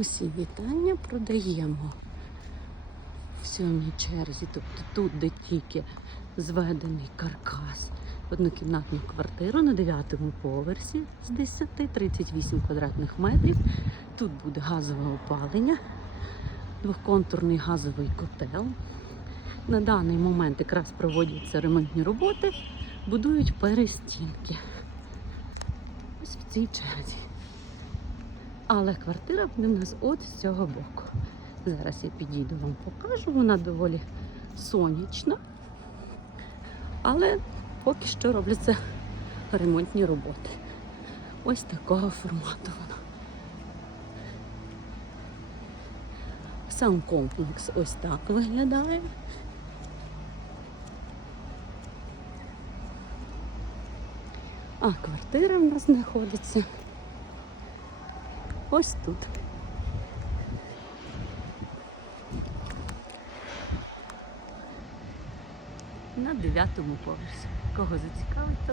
Усі вітання продаємо в сьомій черзі, тобто тут, де тільки зведений каркас. Однокімнатну квартиру на 9 поверсі з 10 38 квадратних метрів. Тут буде газове опалення, двохконтурний газовий котел. На даний момент якраз проводяться ремонтні роботи, будують перестінки. Ось в цій черзі. Але квартира буде в нас от з цього боку. Зараз я підійду вам покажу. Вона доволі сонячна. Але поки що робляться ремонтні роботи. Ось такого формату вона. Сам комплекс ось так виглядає. А квартира в нас знаходиться ось тут. На дев'ятому поверсі. Кого зацікавить, то